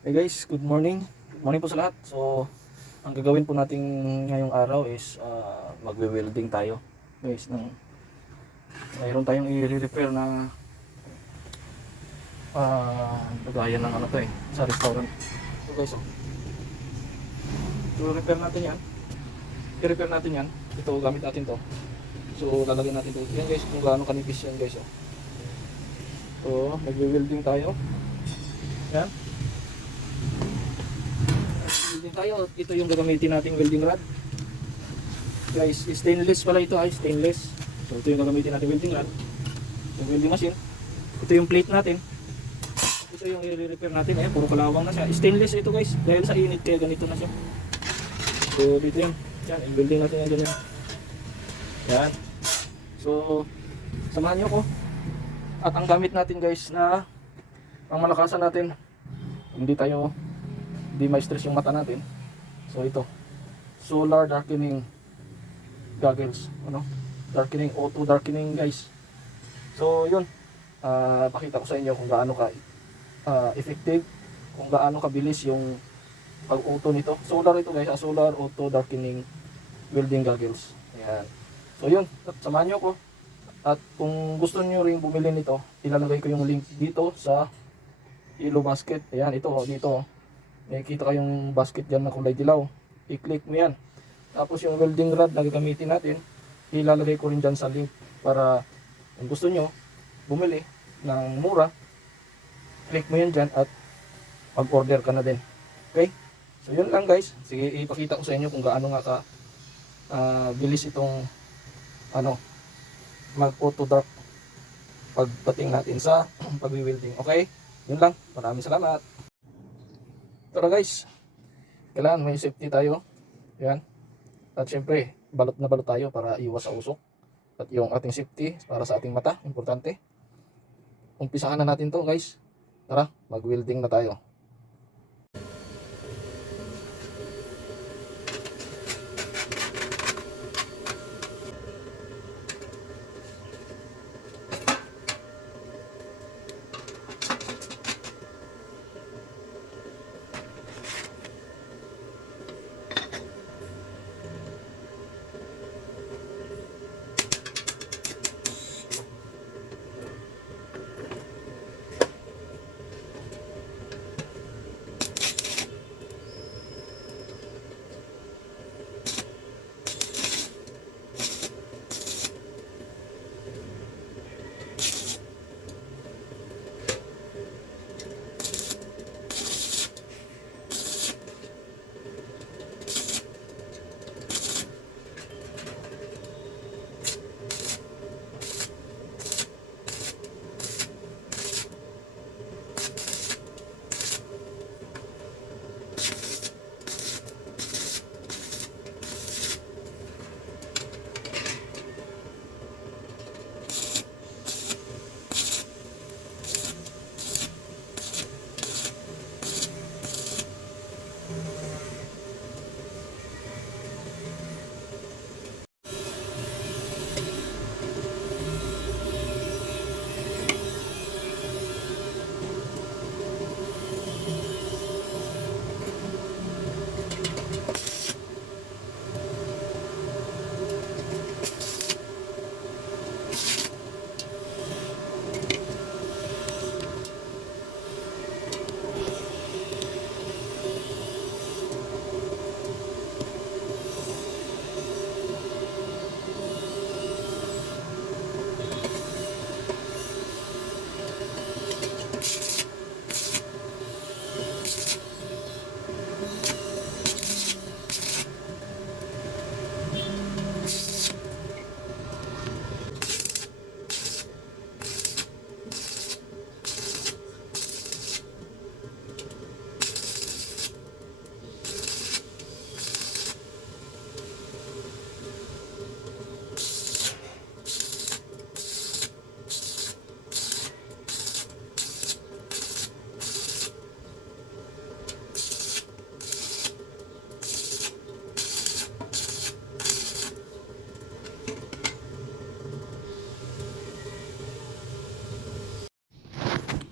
Hey guys, good morning. Good morning po sa lahat. So, ang gagawin po natin ngayong araw is magwe-welding tayo. Guys, mayroon tayong i-repair na lagayan ng ano to sa restaurant. So guys, so repair natin yan. I-repair natin yan. Ito, gamit natin to. So, lalagyan natin to. Yan guys, kung gaano kanipis yan guys. So, magwe-welding tayo. Yan. Welding tayo. Ito yung gagamitin nating welding rod. Guys, stainless pala ito ay stainless. So ito yung gagamitin nating welding rod. Yung welding machine. Ito yung plate natin. Ito yung i-repair natin. Ayan, puro kalawang na siya. Stainless ito guys. Dahil sa init kaya ganito na siya. So dito yun. Yan, i-welding natin yan dyan yan. Yan. So, samahan nyo ko. At ang gamit natin guys na ang malakasan natin. Hindi ma-stress yung mata natin. So ito, solar darkening goggles, darkening, auto darkening guys. So yun, pakita ko sa inyo kung gaano ka effective, kung gaano kabilis yung pag-auto nito. Solar ito guys, solar auto darkening welding goggles. Ayan. So yun, samahan nyo ko. At kung gusto nyo ring bumili nito, ilalagay ko yung link dito sa yellow basket. Ayan, ito dito. May kita kayong basket dyan na kulay dilaw. I-click mo yan. Tapos yung welding rod na gagamitin natin, ilalagay ko rin dyan sa link para kung gusto nyo bumili ng mura, click mo yan dyan at mag-order ka na din. Okay? So yun lang guys. Sige, ipakita ko sa inyo kung gaano nga ka bilis itong mag-auto dark pagdating natin sa pag-welding. Okay? Yun lang. Maraming salamat. Tara guys, kailangan may safety tayo. Yan. At syempre, balot na balot tayo para iwas sa usok. At yung ating safety para sa ating mata, importante. Umpisahan na natin to guys. Tara, mag-welding na tayo.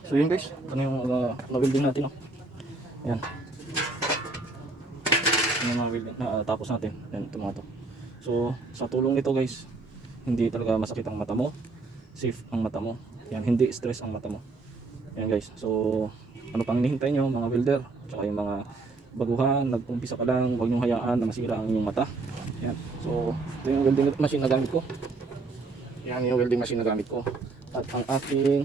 So yun guys, ano yung na-welding natin. Yan. Yung mga welding na tapos natin. Yan, ito mga to. So, sa tulong nito guys, hindi talaga masakit ang mata mo. Safe ang mata mo. Yan, hindi stress ang mata mo. Yan guys. So, ano pang hinihintay nyo mga welder? Tsaka yung mga baguhan, nag-umpisa pa lang, huwag nyo hayaan na masira ang inyong mata. Yan. So, ito yung welding machine na gamit ko. Yan yung welding machine na gamit ko. At ang aking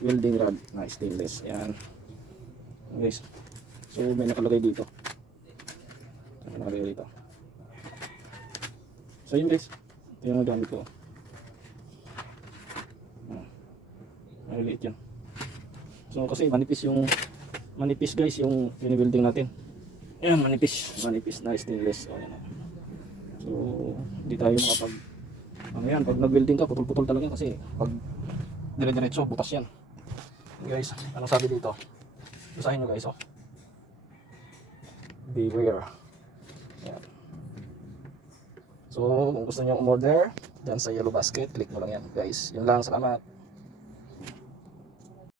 welding rod na stainless. Yan. Guys. So, may nakalagay dito. May nakalagay dito. So, yun guys. Ito yung gamit ko. Maliliit yan. So, kasi manipis guys yung welding natin. Yan, manipis na stainless. O, yan. So, hindi tayo makapag ano yan, pag nag-welding ka, putol-putol talaga kasi pag dire-diretso, butas yan. Guys, anong sabi dito? Basahin nyo guys, oh. Beware. Yan. So, kung gusto nyo umorder, dyan sa yellow basket, click mo lang yan guys. Yun lang, salamat.